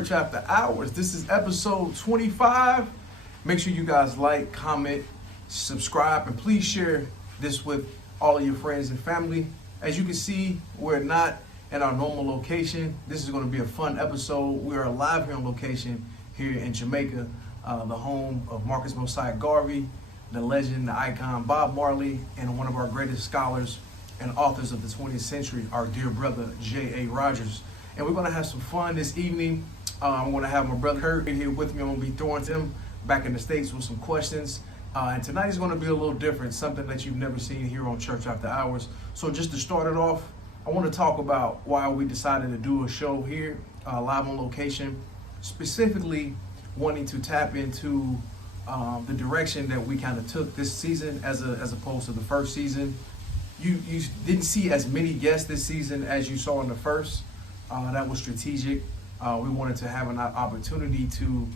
Church After Hours. This is episode 25. Make sure you guys like, comment, subscribe, and please share this with all of your friends and family. As you can see, we're not in our normal location. This is going to be a fun episode. We are live here on location here in Jamaica, the home of Marcus Mosiah Garvey, the legend, the icon Bob Marley, and one of our greatest scholars and authors of the 20th century, our dear brother, J.A. Rogers. And we're going to have some fun this evening. I'm going to have my brother Kurt here with me. I'm going to be throwing to him back in the States with some questions. And tonight is going to be a little different, something that you've never seen here on Church After Hours. So just to start it off, I want to talk about why we decided to do a show here, live on location, specifically wanting to tap into the direction that we kind of took this season as opposed to the first season. You didn't see as many guests this season as you saw in the first. That was strategic. We wanted to have an opportunity to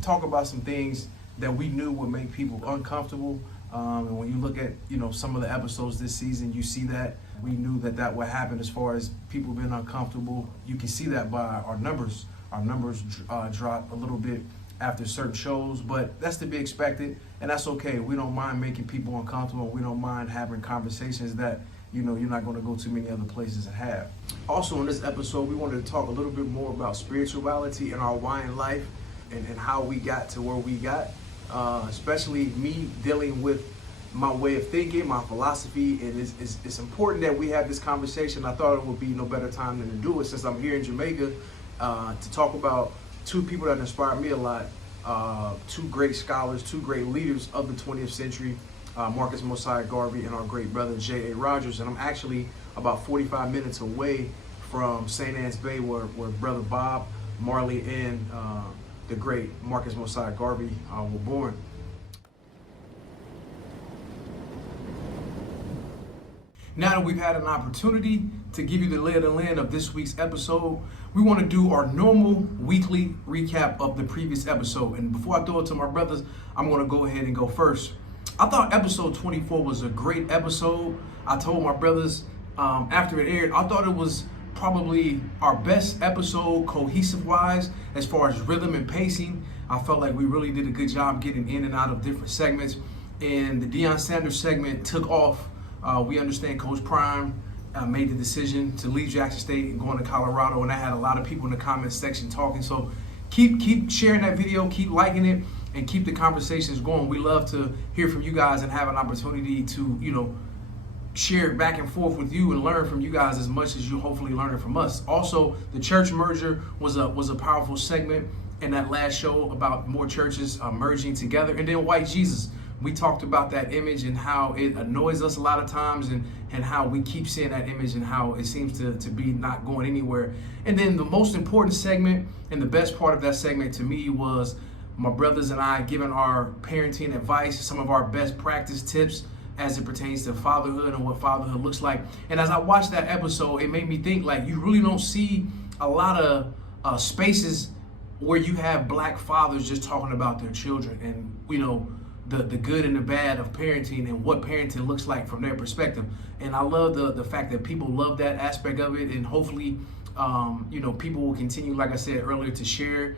talk about some things that we knew would make people uncomfortable. And when you look at some of the episodes this season, you see that we knew that would happen as far as people being uncomfortable. You can see that by our numbers. Our numbers drop a little bit after certain shows, but that's to be expected, and that's okay. We don't mind making people uncomfortable. We don't mind having conversations that you're not going to go to many other places and have. Also, in this episode, we wanted to talk a little bit more about spirituality in our wine life and how we got to where we got, especially me dealing with my way of thinking, my philosophy. And it's important that we have this conversation. I thought it would be no better time than to do it since I'm here in Jamaica to talk about two people that inspired me a lot, two great scholars, two great leaders of the 20th century, Marcus Mosiah Garvey and our great brother J.A. Rogers. And I'm actually about 45 minutes away from St. Anne's Bay where brother Bob Marley and the great Marcus Mosiah Garvey were born. Now that we've had an opportunity to give you the lay of the land of this week's episode, we want to do our normal weekly recap of the previous episode. And before I throw it to my brothers, I'm going to go ahead and go first. I thought episode 24 was a great episode. I told my brothers after it aired, I thought it was probably our best episode cohesive-wise as far as rhythm and pacing. I felt like we really did a good job getting in and out of different segments. And the Deion Sanders segment took off. We understand Coach Prime made the decision to leave Jackson State and going to Colorado, and I had a lot of people in the comments section talking. So keep sharing that video, keep liking it, and keep the conversations going. We love to hear from you guys and have an opportunity to share back and forth with you and learn from you guys as much as you hopefully learn from us. Also, the church merger was a powerful segment in that last show about more churches merging together, and then white Jesus. We talked about that image and how it annoys us a lot of times and how we keep seeing that image and how it seems to be not going anywhere. And then the most important segment and the best part of that segment to me was my brothers and I giving our parenting advice, some of our best practice tips as it pertains to fatherhood and what fatherhood looks like. And as I watched that episode, it made me think like you really don't see a lot of spaces where you have black fathers just talking about their children and, the good and the bad of parenting and what parenting looks like from their perspective. And I love the fact that people love that aspect of it, and hopefully, people will continue, like I said earlier, to share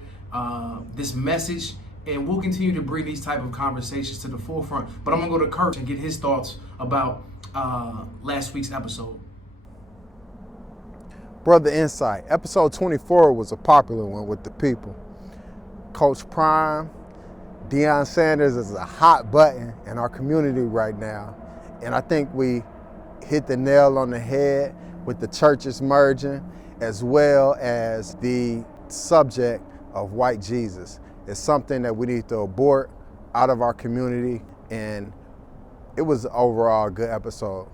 this message, and we'll continue to bring these type of conversations to the forefront. But I'm gonna go to Kurt and get his thoughts about last week's episode. Brother Insight, episode 24 was a popular one with the people. Coach Prime, Deion Sanders is a hot button in our community right now. And I think we hit the nail on the head with the churches merging, as well as the subject of white Jesus. It's something that we need to abort out of our community. And it was overall a good episode.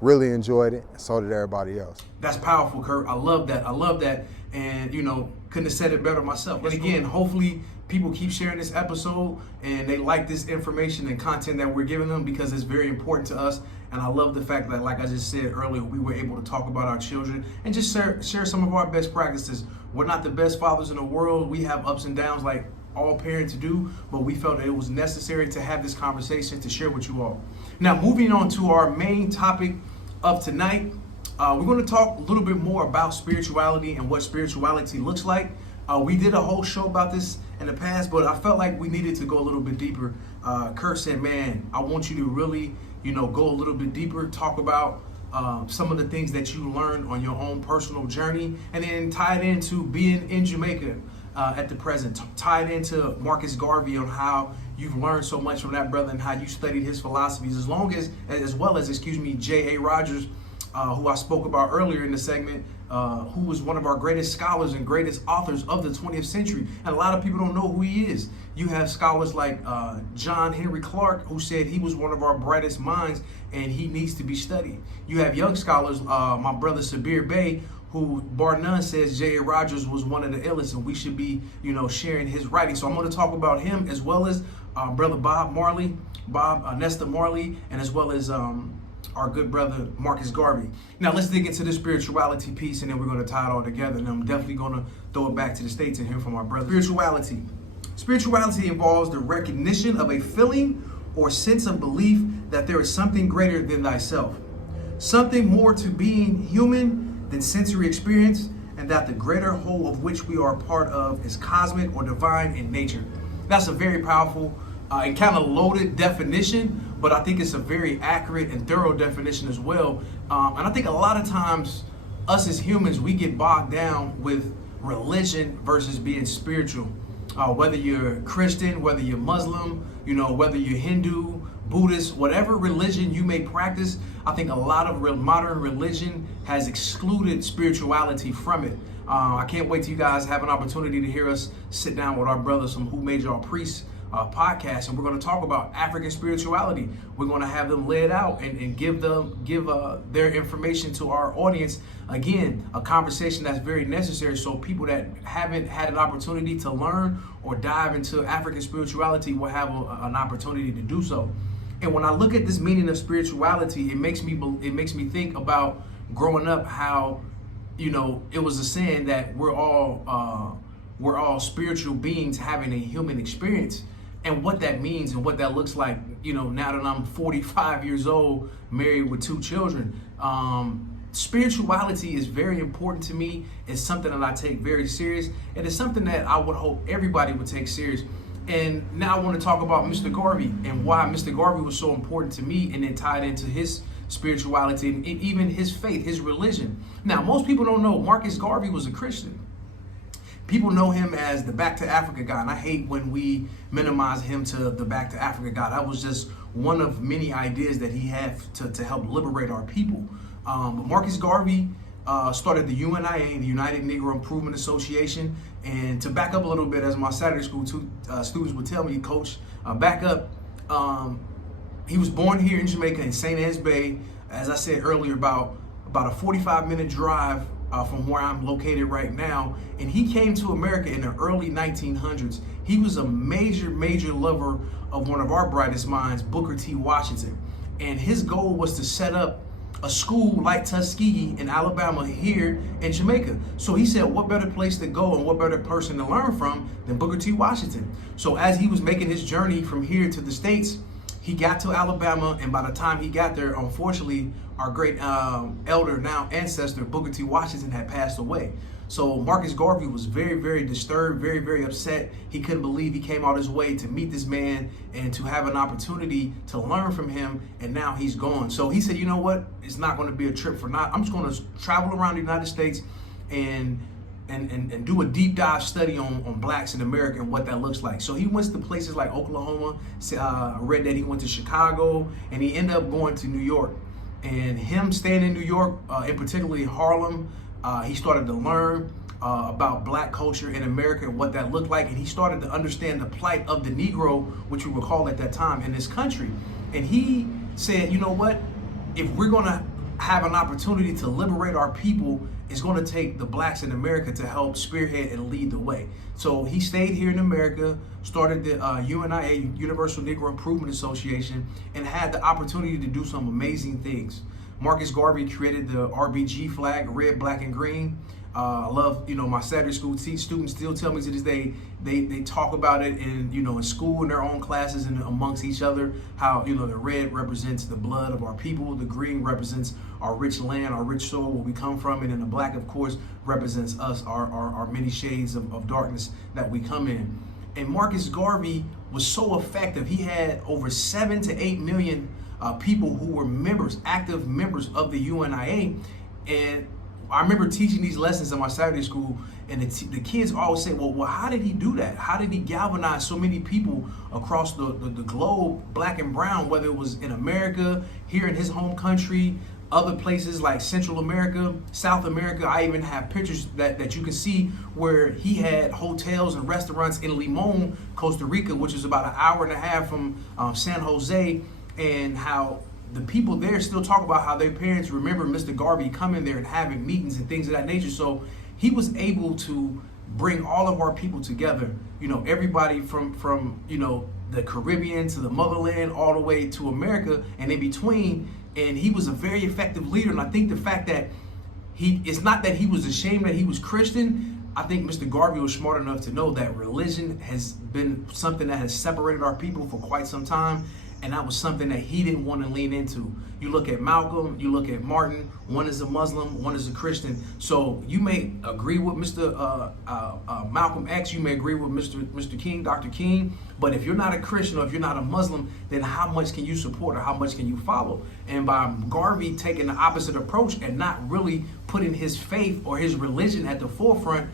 Really enjoyed it, and so did everybody else. That's powerful, Kurt. I love that. And, couldn't have said it better myself. And again, hopefully people keep sharing this episode and they like this information and content that we're giving them because it's very important to us. And I love the fact that, like I just said earlier, we were able to talk about our children and just share some of our best practices. We're not the best fathers in the world. We have ups and downs like all parents do, but we felt that it was necessary to have this conversation to share with you all. Now, moving on to our main topic of tonight, we're going to talk a little bit more about spirituality and what spirituality looks like. We did a whole show about this in the past, but I felt like we needed to go a little bit deeper. Kurt said, man, I want you to really, go a little bit deeper, talk about some of the things that you learned on your own personal journey, and then tie it into being in Jamaica at the present. Tie it into Marcus Garvey on how you've learned so much from that brother and how you studied his philosophies, as well as J.A. Rogers, who I spoke about earlier in the segment, who was one of our greatest scholars and greatest authors of the 20th century. And a lot of people don't know who he is. You have scholars like John Henry Clark, who said he was one of our brightest minds and he needs to be studied. You have young scholars, my brother Sabir Bey, who bar none says J.A. Rogers was one of the illest and we should be, sharing his writings. So I'm going to talk about him, as well as brother Nesta Marley, and as well as our good brother Marcus Garvey. Now let's dig into the spirituality piece, and then we're going to tie it all together. And I'm definitely going to throw it back to the States and hear from our brother. Spirituality involves the recognition of a feeling or sense of belief that there is something greater than thyself, something more to being human than sensory experience, and that the greater whole of which we are a part of is cosmic or divine in nature. That's a very powerful and kind of loaded definition, but I think it's a very accurate and thorough definition as well. And I think a lot of times us as humans, we get bogged down with religion versus being spiritual. Whether you're Christian, whether you're Muslim, whether you're Hindu, Buddhist, whatever religion you may practice, I think a lot of modern religion has excluded spirituality from it. I can't wait till you guys have an opportunity to hear us sit down with our brothers from Who Made Y'all Priests podcast, and we're going to talk about African spirituality. We're going to have them lay it out and give their information to our audience. Again, a conversation that's very necessary, so people that haven't had an opportunity to learn or dive into African spirituality will have an opportunity to do so. And when I look at this meaning of spirituality, it makes me think about growing up, how it was a saying that we're all spiritual beings having a human experience, and what that means and what that looks like. Now that I'm 45 years old, married with 2 children, spirituality is very important to me. It's something that I take very serious, and it's something that I would hope everybody would take serious. And now I want to talk about Mr. Garvey and why Mr. Garvey was so important to me, and then tied into his spirituality and even his faith, his religion. Now, most people don't know Marcus Garvey was a Christian. People know him as the Back to Africa guy, and I hate when we minimize him to the Back to Africa guy. That was just one of many ideas that he had to help liberate our people. But Marcus Garvey started the UNIA, the United Negro Improvement Association. And to back up a little bit, as my Saturday school students would tell me, Coach, back up. He was born here in Jamaica in St. Anne's Bay, as I said earlier, about a 45-minute drive from where I'm located right now. And he came to America in the early 1900s. He was a major lover of one of our brightest minds, Booker T. Washington. And his goal was to set up a school like Tuskegee in Alabama here in Jamaica. So he said, what better place to go and what better person to learn from than Booker T. Washington? So as he was making his journey from here to the States, he got to Alabama, and by the time he got there, unfortunately, our great elder, now ancestor, Booker T. Washington, had passed away. So Marcus Garvey was very disturbed, very upset. He couldn't believe he came out his way to meet this man and to have an opportunity to learn from him, and now he's gone. So he said, you know what? It's not going to be a trip for naught. I'm just going to travel around the United States and do a deep dive study on blacks in America and what that looks like. So he went to places like Oklahoma, read that he went to Chicago, and he ended up going to New York. And him staying in New York, in particularly Harlem, he started to learn about black culture in America and what that looked like. And he started to understand the plight of the Negro, which we would call at that time, in this country. And he said, you know what? If we're going to have an opportunity to liberate our people, it's going to take the blacks in America to help spearhead and lead the way. So he stayed here in America, started the UNIA, Universal Negro Improvement Association, and had the opportunity to do some amazing things. Marcus Garvey created the RBG flag, red, black, and green. I love, my Saturday school students still tell me to this day, they talk about it in school, in their own classes and amongst each other, how, the red represents the blood of our people, the green represents our rich land, our rich soil, where we come from, and then the black, of course, represents us, our many shades of darkness that we come in. And Marcus Garvey was so effective. He had over 7 to 8 million people who were members, active members of the UNIA. And I remember teaching these lessons in my Saturday school, and the kids always say, well, how did he do that? How did he galvanize so many people across the globe, black and brown, whether it was in America, here in his home country, other places like Central America, South America. I even have pictures that you can see where he had hotels and restaurants in Limon, Costa Rica, which is about an hour and a half from San Jose, and how the people there still talk about how their parents remember Mr. Garvey coming there and having meetings and things of that nature. So he was able to bring all of our people together, everybody from the Caribbean to the motherland, all the way to America and in between. And he was a very effective leader. And I think the fact that it's not that he was ashamed that he was Christian. I think Mr. Garvey was smart enough to know that religion has been something that has separated our people for quite some time. And that was something that he didn't want to lean into. You look at Malcolm, you look at Martin, one is a Muslim, one is a Christian. So you may agree with Mr. Malcolm X, you may agree with Mr. King, Dr. King, but if you're not a Christian or if you're not a Muslim, then how much can you support or how much can you follow? And by Garvey taking the opposite approach and not really putting his faith or his religion at the forefront,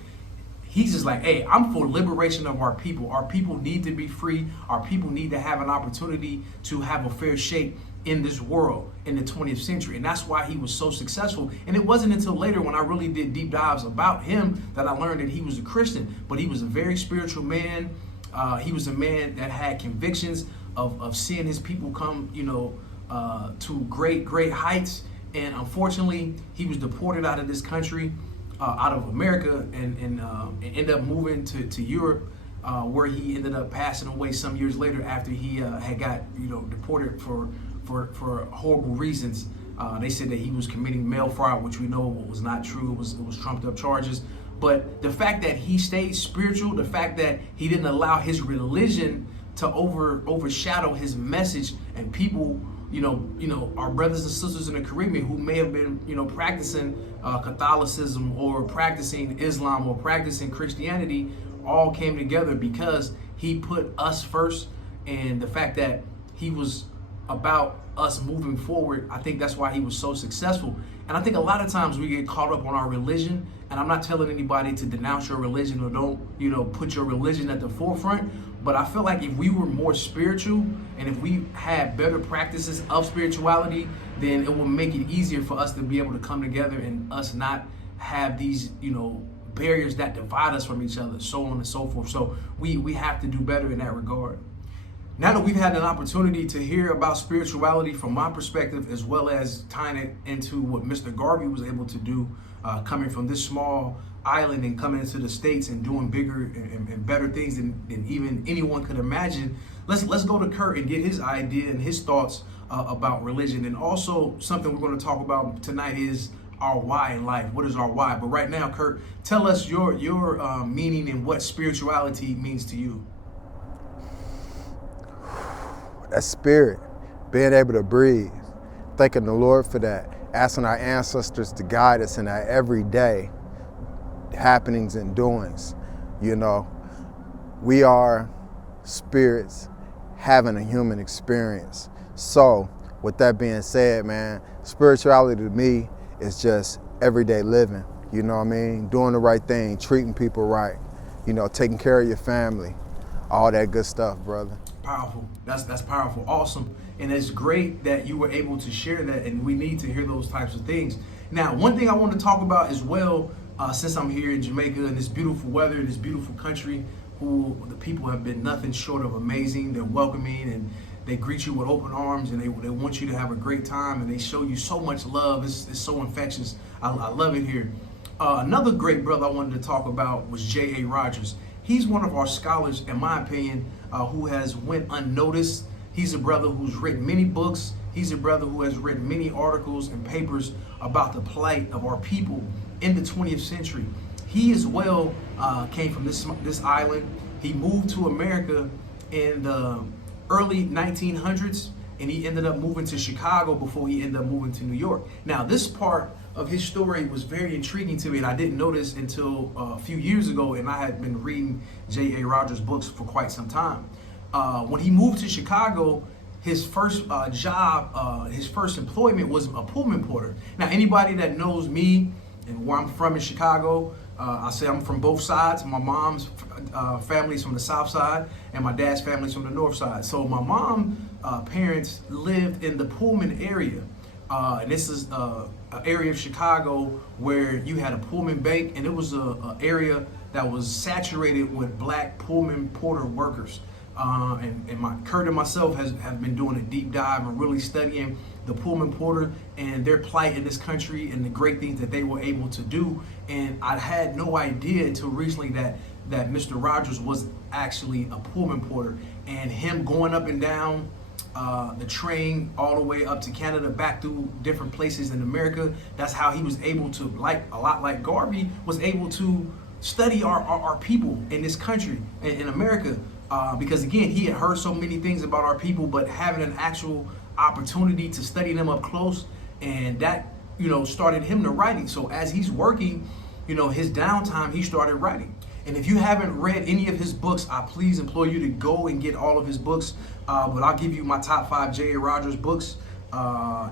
he's just like, hey, I'm for liberation of our people. Our people need to be free. Our people need to have an opportunity to have a fair shake in this world in the 20th century. And that's why he was so successful. And it wasn't until later when I really did deep dives about him that I learned that he was a Christian. But he was a very spiritual man. He was a man that had convictions of seeing his people come, to great, great heights. And unfortunately, he was deported out of this country, out of America, and ended up moving to Europe, where he ended up passing away some years later after he had got deported for horrible reasons. They said that he was committing mail fraud, which we know was not true. It was trumped up charges. But the fact that he stayed spiritual, the fact that he didn't allow his religion to overshadow his message, and people, our brothers and sisters in the Caribbean who may have been, practicing Catholicism or practicing Islam or practicing Christianity, all came together because he put us first. And the fact that he was about us moving forward, I think that's why he was so successful. And I think a lot of times we get caught up on our religion, and I'm not telling anybody to denounce your religion or don't, put your religion at the forefront. But I feel like if we were more spiritual and if we had better practices of spirituality, then it will make it easier for us to be able to come together and us not have these, barriers that divide us from each other, so on and so forth. So we have to do better in that regard. Now that we've had an opportunity to hear about spirituality from my perspective, as well as tying it into what Mr. Garvey was able to do, coming from this small island and coming into the States and doing bigger and better things than even anyone could imagine, let's go to Kurt and get his idea and his thoughts about religion. And also something we're going to talk about tonight is our why in life. What is our why? But right now, Kurt, tell us your meaning and what spirituality means to you. That spirit, being able to breathe, thanking the Lord for that, asking our ancestors to guide us in our everyday happenings and doings. We are spirits having a human experience. So with that being said, man, spirituality to me is just everyday living, doing the right thing, treating people right, taking care of your family, all that good stuff, brother. Powerful. That's powerful. Awesome. And it's great that you were able to share that, and we need to hear those types of things. Now, one thing I want to talk about as well, since I'm here in Jamaica in this beautiful weather, this beautiful country, who the people have been nothing short of amazing. They're welcoming and they greet you with open arms, and they want you to have a great time, and they show you so much love. It's so infectious. I love it here. Another great brother I wanted to talk about was J.A. Rogers. He's one of our scholars, in my opinion, who has went unnoticed. He's a brother who's written many books. He's a brother who has written many articles and papers about the plight of our people in the 20th century. He as well came from this island. He moved to America in the early 1900s, and he ended up moving to Chicago before he ended up moving to New York. Now, this part of his story was very intriguing to me, and I didn't know this until a few years ago, and I had been reading J.A. Rogers' books for quite some time. When he moved to Chicago, his first job, his first employment was a Pullman porter. Now, anybody that knows me and where I'm from in Chicago, I say I'm from both sides. My mom's family's from the south side, and my dad's family's from the north side. So my mom's parents lived in the Pullman area. And this is an area of Chicago where you had a Pullman bank, and it was an area that was saturated with black Pullman porter workers. And Kurt and myself have been doing a deep dive and really studying the Pullman porter and their plight in this country and the great things that they were able to do. And I had no idea until recently that Mr. Rogers was actually a Pullman porter, and him going up and down the train all the way up to Canada, back through different places in America. That's how he was able to, like a lot like Garvey, was able to study our people in this country, in America. Because again, he had heard so many things about our people, but having an actual opportunity to study them up close, and that, started him to writing. So as he's working, his downtime, he started writing. And if you haven't read any of his books, I please implore you to go and get all of his books. But I'll give you my top 5 J.A. Rogers books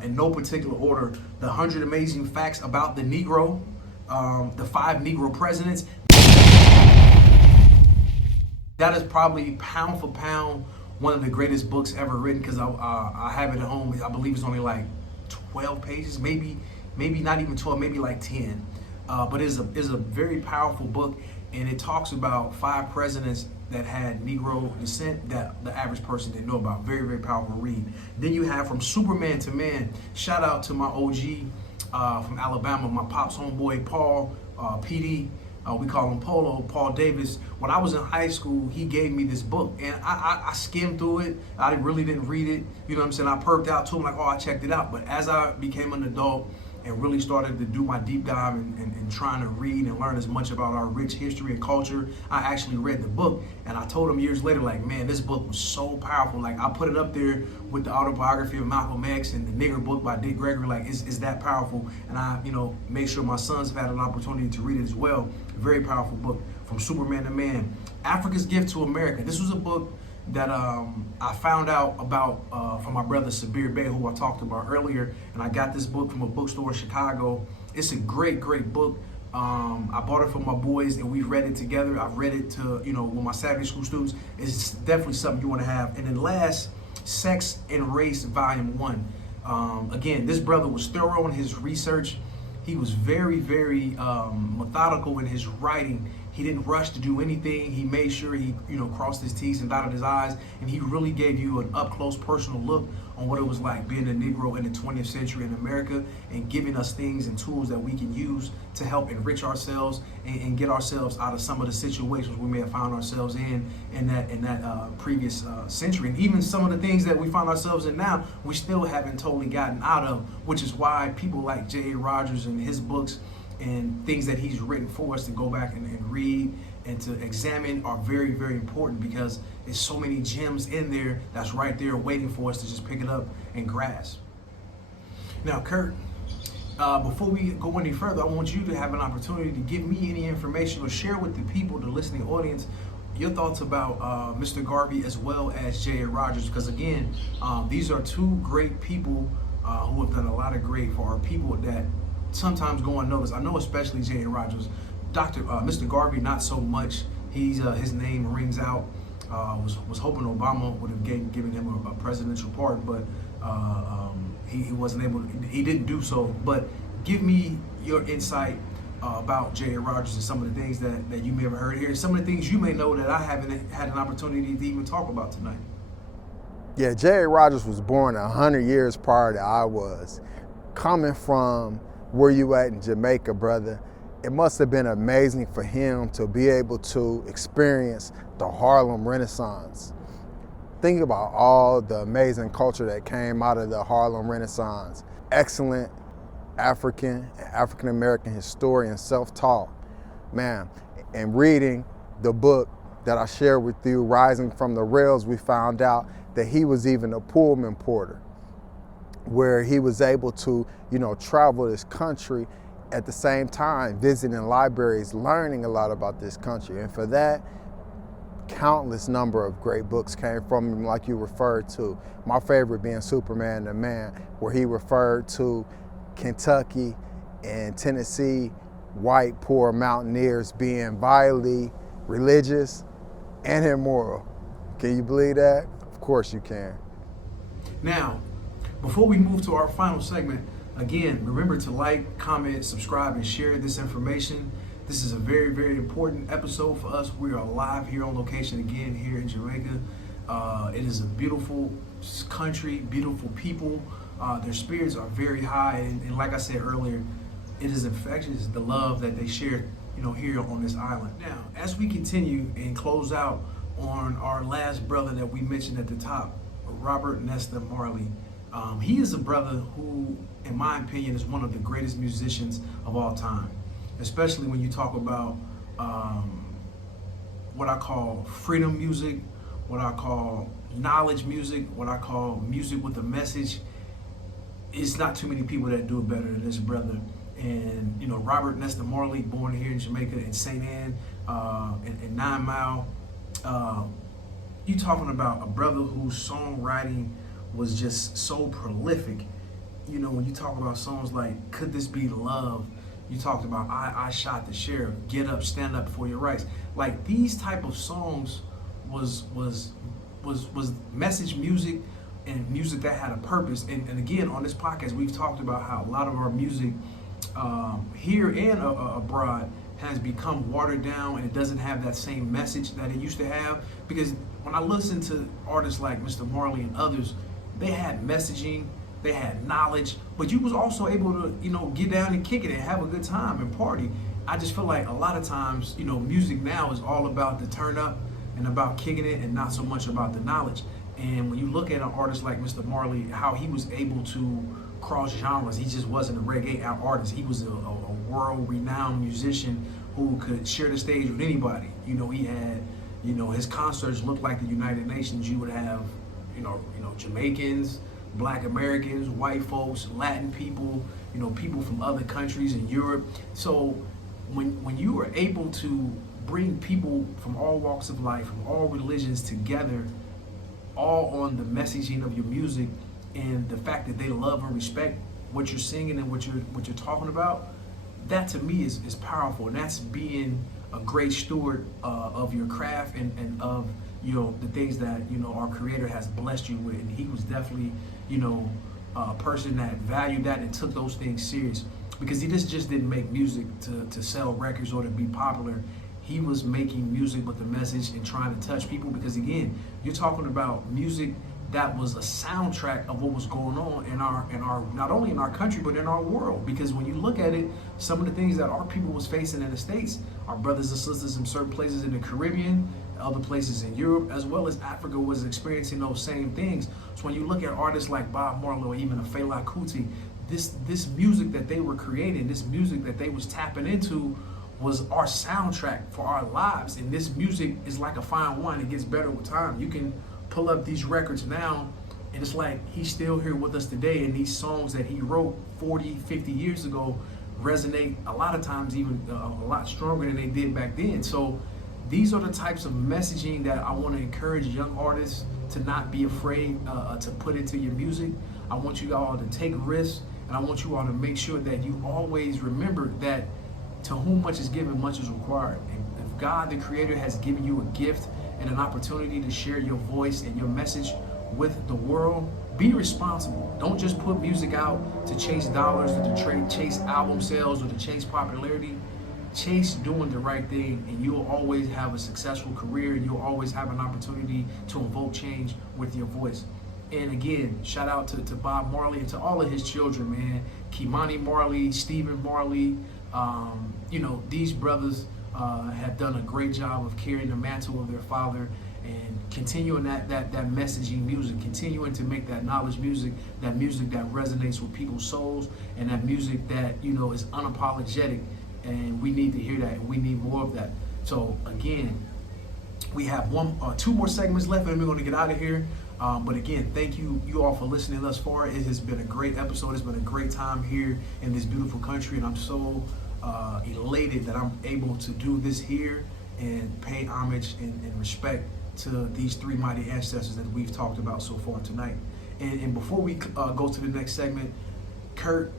in no particular order. The 100 Amazing Facts About the Negro, the 5 Negro Presidents. That is probably pound for pound one of the greatest books ever written, because I have it at home. I believe it's only like 12 pages, maybe not even 12, maybe like 10. But it's a very powerful book, and it talks about 5 presidents that had Negro descent that the average person didn't know about. Very, very powerful read. Then you have From Superman to Man. Shout out to my OG from Alabama, my pops homeboy, Paul, PD. We call him Polo, Paul Davis. When I was in high school, he gave me this book, and I skimmed through it. I really didn't read it. You know what I'm saying? I perked out to him like, oh, I checked it out. But as I became an adult and really started to do my deep dive and trying to read and learn as much about our rich history and culture, I actually read the book. And I told him years later, like, man, this book was so powerful. Like, I put it up there with the autobiography of Malcolm X and the Nigger book by Dick Gregory. Like, it's that powerful. And I, make sure my sons have had an opportunity to read it as well. Very powerful book, From Superman to Man. Africa's Gift to America. This was a book that I found out about from my brother Sabir Bey, who I talked about earlier, and I got this book from a bookstore in Chicago. It's a great, great book. I bought it for my boys, and we read it together. I've read it to, with my Saturday school students. It's definitely something you want to have. And then last, Sex and Race, Volume 1. Again, this brother was thorough in his research. He was very, very methodical in his writing. He didn't rush to do anything. He made sure he, crossed his T's and dotted his I's, and he really gave you an up-close personal look on what it was like being a Negro in the 20th century in America, and giving us things and tools that we can use to help enrich ourselves and get ourselves out of some of the situations we may have found ourselves in that previous century. And even some of the things that we find ourselves in now, we still haven't totally gotten out of, which is why people like J.A. Rogers and his books and things that he's written for us to go back and read and to examine are very, very important, because there's so many gems in there that's right there waiting for us to just pick it up and grasp. Now, Kurt, before we go any further, I want you to have an opportunity to give me any information or share with the people, the listening audience, your thoughts about Mr. Garvey as well as J.A. Rogers, because again, these are 2 great people who have done a lot of great for our people that sometimes go unnoticed. I know especially J.A. Rogers. Mr. Garvey, not so much. His name rings out. Was hoping Obama would have given him a presidential pardon, but he wasn't able. He didn't do so. But give me your insight about J.A. Rogers and some of the things that you may have heard here, some of the things you may know that I haven't had an opportunity to even talk about tonight. Yeah, J.A. Rogers was born 100 years prior to I was. Coming from where you at in Jamaica, brother, it must have been amazing for him to be able to experience the Harlem Renaissance. Think about all the amazing culture that came out of the Harlem Renaissance. Excellent African and African American historian, self-taught, man. And reading the book that I shared with you, Rising from the Rails, we found out that he was even a Pullman porter, where he was able to, travel this country at the same time, visiting libraries, learning a lot about this country. And for that, countless number of great books came from him, like you referred to. My favorite being Superman the Man, where he referred to Kentucky and Tennessee white poor mountaineers being vilely religious and immoral. Can you believe that? Of course you can. Now, before we move to our final segment, again, remember to like, comment, subscribe, and share this information. This is a very, very important episode for us. We are live here on location again here in Jamaica. It is a beautiful country, beautiful people. Their spirits are very high, and like I said earlier, it is infectious, the love that they share, here on this island. Now, as we continue and close out on our last brother that we mentioned at the top, Robert Nesta Marley. He is a brother who, in my opinion, is one of the greatest musicians of all time, especially when you talk about what I call freedom music, what I call knowledge music, what I call music with a message. It's not too many people that do it better than this brother. And, Robert Nesta Marley, born here in Jamaica in St. Ann, in 9 Mile. You talking about a brother whose songwriting was just so prolific. When you talk about songs like Could This Be Love, you talked about I Shot the Sheriff, Get Up, Stand Up for Your Rights. Like, these type of songs was message music and music that had a purpose. And again, on this podcast, we've talked about how a lot of our music here and abroad has become watered down, and it doesn't have that same message that it used to have. Because when I listen to artists like Mr. Marley and others, they had messaging, they had knowledge, but you was also able to, get down and kick it and have a good time and party. I just feel like a lot of times, music now is all about the turn up and about kicking it and not so much about the knowledge. And when you look at an artist like Mr. Marley, how he was able to cross genres, he just wasn't a reggae artist. He was a world-renowned musician who could share the stage with anybody. He had, his concerts looked like the United Nations. You would have, Jamaicans, Black Americans, white folks, Latin people, people from other countries in Europe. So when you were able to bring people from all walks of life, from all religions together, all on the messaging of your music and the fact that they love and respect what you're singing and what you're talking about, that to me is powerful. And that's being a great steward of your craft and of the things that our Creator has blessed you with. And he was definitely a person that valued that and took those things serious, because he just didn't make music to sell records or to be popular. He was making music with the message and trying to touch people, because again, you're talking about music that was a soundtrack of what was going on in our not only in our country but in our world. Because when you look at it, some of the things that our people was facing in the States, our brothers and sisters in certain places in the Caribbean, other places in Europe, as well as Africa, was experiencing those same things. So when you look at artists like Bob Marley or even a Fela Kuti, this music that they were creating, this music that they was tapping into, was our soundtrack for our lives. And this music is like a fine wine. It gets better with time. You can pull up these records now, and it's like he's still here with us today. And these songs that he wrote 40, 50 years ago resonate a lot of times even a lot stronger than they did back then. So these are the types of messaging that I want to encourage young artists to not be afraid to put into your music. I want you all to take risks, and I want you all to make sure that you always remember that to whom much is given, much is required. And if God, the Creator, has given you a gift and an opportunity to share your voice and your message with the world, be responsible. Don't just put music out to chase dollars or to chase album sales or to chase popularity. Chase doing the right thing, and you'll always have a successful career, and you'll always have an opportunity to invoke change with your voice. And again, shout out to Bob Marley and to all of his children, man. Kimani Marley, Stephen Marley. These brothers have done a great job of carrying the mantle of their father and continuing that messaging music, continuing to make that knowledge music, that music that resonates with people's souls, and that music that, you know, is unapologetic. And we need to hear that, and we need more of that. So again, we have two more segments left, and we're going to get out of here. But again, thank you all for listening thus far. It has been a great episode. It's been a great time here in this beautiful country, and I'm so elated that I'm able to do this here and pay homage and respect to these three mighty ancestors that we've talked about so far tonight. And before we go to the next segment, Kurt,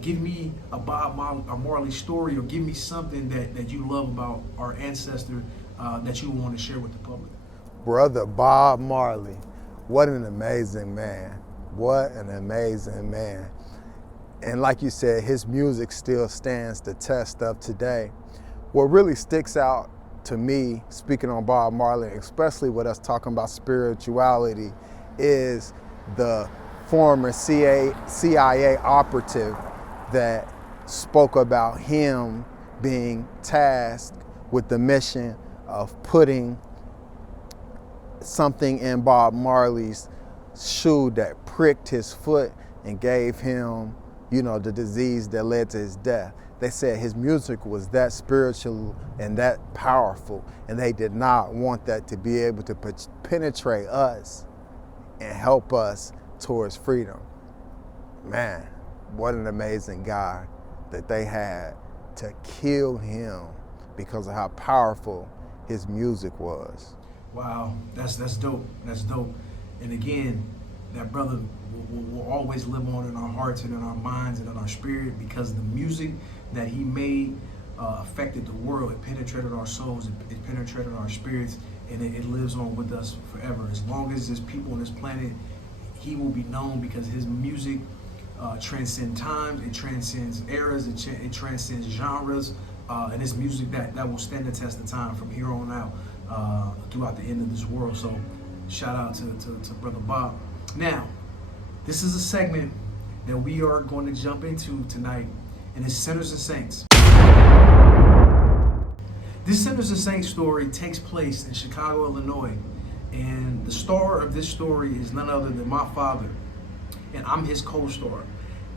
give me a Marley story, or give me something that you love about our ancestor that you want to share with the public. Brother Bob Marley, what an amazing man. What an amazing man. And like you said, his music still stands the test of today. What really sticks out to me, speaking on Bob Marley, especially with us talking about spirituality, is the former CIA operative that spoke about him being tasked with the mission of putting something in Bob Marley's shoe that pricked his foot and gave him, you know, the disease that led to his death. They said his music was that spiritual and that powerful, and they did not want that to be able to penetrate us and help us towards freedom. Man, what an amazing guy that they had to kill him because of how powerful his music was. Wow, that's dope. That's dope. And again, that brother will always live on in our hearts and in our minds and in our spirit, because the music that he made affected the world. It penetrated our souls, it penetrated our spirits, and it lives on with us forever. As long as there's people on this planet, he will be known, because his music transcends times, it transcends eras, it transcends genres, and it's music that will stand the test of time from here on out throughout the end of this world. So shout out to Brother Bob. Now, this is a segment that we are going to jump into tonight, and it's Sinners and Saints. This Sinners and Saints story takes place in Chicago, Illinois, and the star of this story is none other than my father, and I'm his co-star.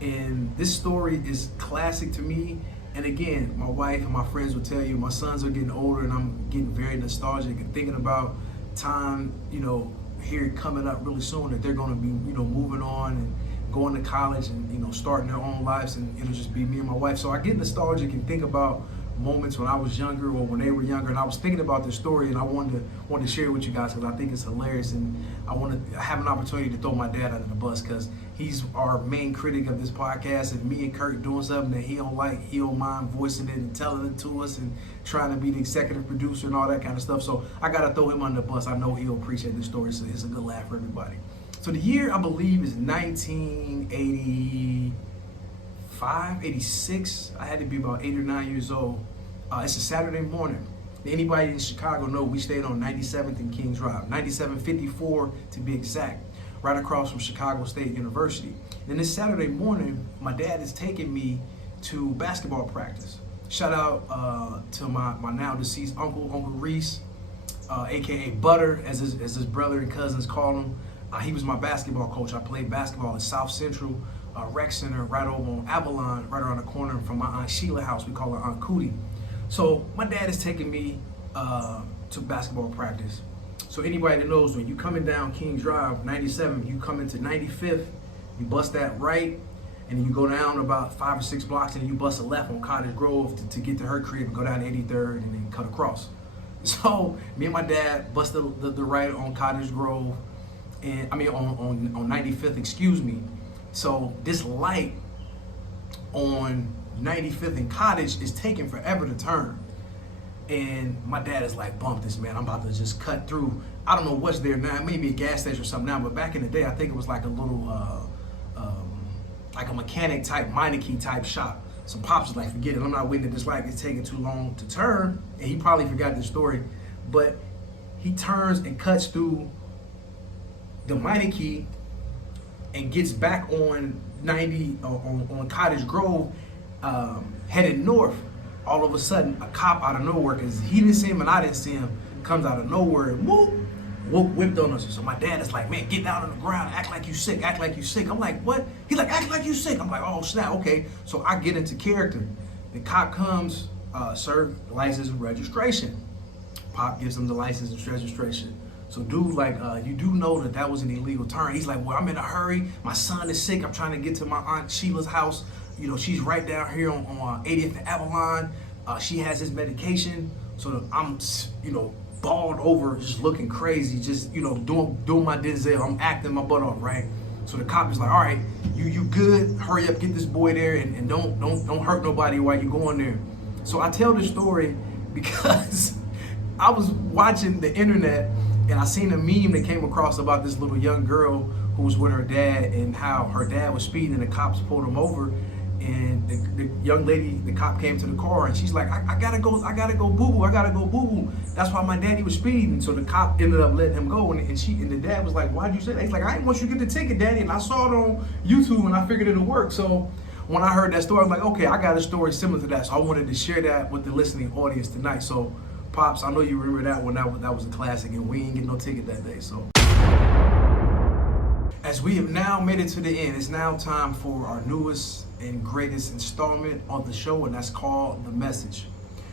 And this story is classic to me. And again, my wife and my friends will tell you, my sons are getting older, and I'm getting very nostalgic and thinking about time, you know, here coming up really soon, that they're going to be, you know, moving on and going to college and, you know, starting their own lives, and it'll just be me and my wife. So I get nostalgic and think about moments when I was younger or when they were younger, and I was thinking about this story, and I wanted to share it with you guys because I think it's hilarious, and I want to have an opportunity to throw my dad under the bus, because he's our main critic of this podcast. If me and Kurt doing something that he don't like, he don't mind voicing it and telling it to us and trying to be the executive producer and all that kind of stuff. So I got to throw him under the bus. I know he'll appreciate this story, so it's a good laugh for everybody. So the year, I believe, is 1985, 86. I had to be about 8 or 9 years old. It's a Saturday morning. Anybody in Chicago know we stayed on 97th and Kings Drive, 9754 to be exact, right across from Chicago State University. And this Saturday morning, my dad is taking me to basketball practice. Shout out to my now deceased Uncle Reese, aka Butter, as his brother and cousins call him. He was my basketball coach. I played basketball at South Central Rec Center, right over on Avalon, right around the corner from my Aunt Sheila's house. We call her Aunt Cootie. So my dad is taking me to basketball practice. So anybody that knows, when you coming down Kings Drive, 97, you come into 95th, you bust that right, and then you go down about 5 or 6 blocks, and you bust a left on Cottage Grove to get to her crib and go down 83rd and then cut across. So me and my dad bust the right on Cottage Grove, and I mean on 95th, excuse me. So this light on 95th and Cottage is taking forever to turn. And my dad is like, bump this, man. I'm about to just cut through. I don't know what's there now. It may be a gas station or something now, but back in the day, I think it was like a little, like a mechanic type, Meineke type shop. Some pops was like, forget it. I'm not waiting at this light. It's taking too long to turn. And he probably forgot this story, but he turns and cuts through the Meineke and gets back on 90 on Cottage Grove, headed north. All of a sudden, a cop out of nowhere, because he didn't see him and I didn't see him, comes out of nowhere and whoop, whipped on us. So my dad is like, man, get down on the ground, act like you sick, act like you sick. I'm like, what? He's like, act like you sick. I'm like, oh snap, okay. So I get into character. The cop comes, sir, license and registration. Pop gives him the license and registration. So dude, like, you do know that was an illegal turn. He's like, well, I'm in a hurry. My son is sick. I'm trying to get to my Aunt Sheila's house. You know, she's right down here on 80th and Avalon. She has his medication. So I'm, you know, balled over, just looking crazy, just, you know, doing my Denzel. I'm acting my butt off, right? So the cop is like, all right, you good? Hurry up, get this boy there, and don't hurt nobody while you going there. So I tell this story because I was watching the internet and I seen a meme that came across about this little young girl who was with her dad and how her dad was speeding and the cops pulled him over. And the young lady, the cop came to the car and she's like, I gotta go boo-boo, I gotta go boo-boo. That's why my daddy was speeding. So the cop ended up letting him go, and the dad was like, why'd you say that? He's like, I didn't want you to get the ticket, daddy, and I saw it on YouTube and I figured it'll work. So when I heard that story, I was like, okay, I got a story similar to that. So I wanted to share that with the listening audience tonight. So Pops, I know you remember that one, that was a classic, and we didn't get no ticket that day, so. As we have now made it to the end, it's now time for our newest and greatest installment of the show, and that's called The Message.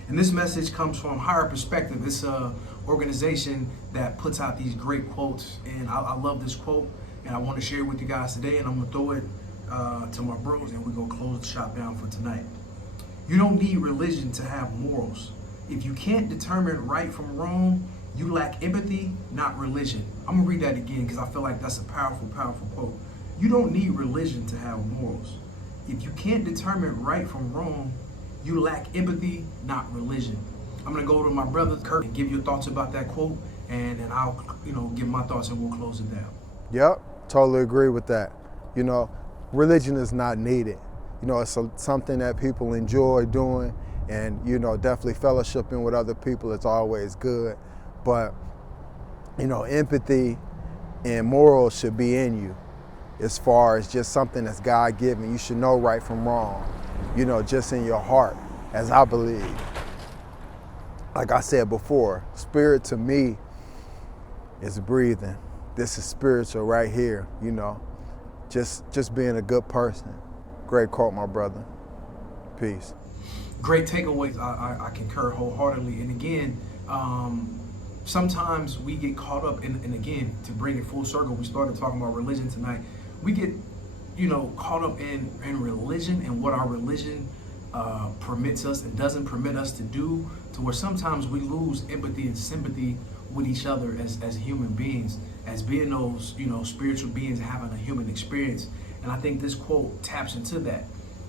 And this message comes from Higher Perspective. It's an organization that puts out these great quotes, and I love this quote, and I want to share it with you guys today, and I'm gonna throw it to my bros, and we're gonna close the shop down for tonight. You don't need religion to have morals. If you can't determine right from wrong, you lack empathy, not religion. I'm gonna read that again because I feel like that's a powerful, powerful quote. You don't need religion to have morals. If you can't determine right from wrong, you lack empathy, not religion. I'm gonna go to my brother Kurt and give your thoughts about that quote, and then I'll, give my thoughts and we'll close it down. Yep, totally agree with that. Religion is not needed. It's something that people enjoy doing, and definitely fellowshipping with other people is always good. But empathy and morals should be in you, as far as just something that's God-given. You should know right from wrong, just in your heart, as I believe. Like I said before, spirit to me is breathing. This is spiritual right here, just being a good person. Great quote, my brother. Peace. Great takeaways. I concur wholeheartedly. And again, sometimes we get caught up and again, to bring it full circle, we started talking about religion tonight. We get, caught up in religion and what our religion permits us and doesn't permit us to do, to where sometimes we lose empathy and sympathy with each other as human beings, as being those, spiritual beings having a human experience. And I think this quote taps into that.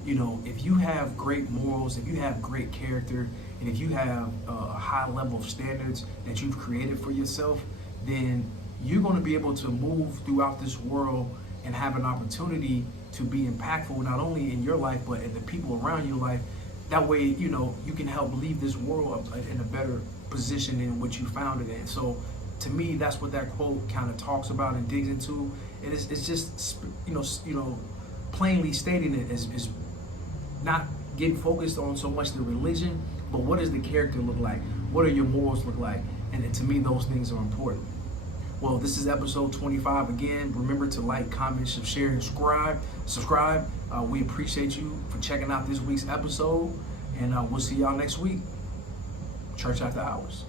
If you have great morals, if you have great character, and if you have a high level of standards that you've created for yourself, then you're going to be able to move throughout this world and have an opportunity to be impactful, not only in your life, but in the people around your life. That way, you can help leave this world in a better position in which you found it in. So to me, that's what that quote kind of talks about and digs into. And it's just, plainly stating it is not getting focused on so much the religion, but what does the character look like? What do your morals look like? And to me, those things are important. Well, this is episode 25 again. Remember to like, comment, share, and subscribe. We appreciate you for checking out this week's episode, and we'll see y'all next week. Church After Hours.